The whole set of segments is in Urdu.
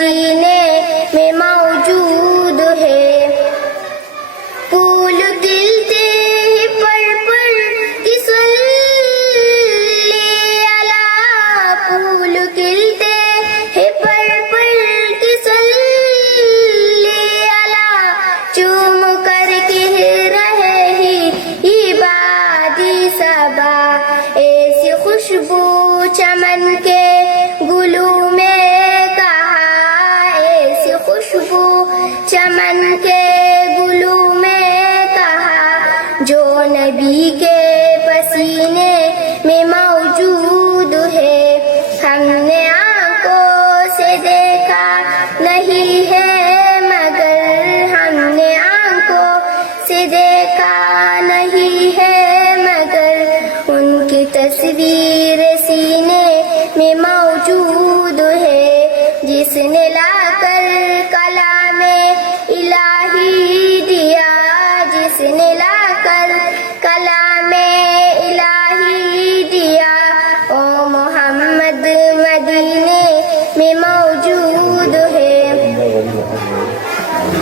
مدینے میں موجود ہے. پھول کھلتے ہیں پر پر کی صلی علی، پھول کھلتے ہیں پر پر کی صلی علی، چوم کر کہہ رہے ہیں عبادی صبا، ایسی خوشبو چمن کے گلوں میں کہاں، ایسی خوشبو چمن کے گلوں میں کہاں، جو نبی کے پسینے میں موجود ہے. ہم نے آنکھوں سے دیکھا نہیں ہے مگر، ہم نے آنکھوں سے دیکھا نہیں ہے مگر، ان کی تصویر سینے میں موجود ہے. جس نے لا کر کلام الہی دیا، جس نے لا کر کلام الہی دیا، او محمد مدینے میں موجود ہے.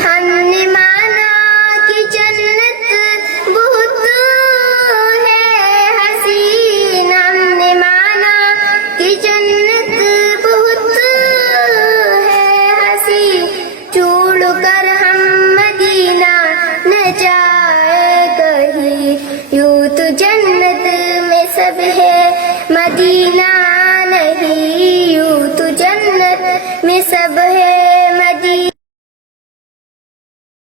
ہم نے مانا کہ جنت بہت ہے حسین، ہم نے مانا کہ جنت بہت ہے حسین، چھوڑ کر ہم مدینہ نہ جائے کہیں، یوں تو جنت میں سب ہے مدینہ نہیں، یوں تو جنت میں سب ہے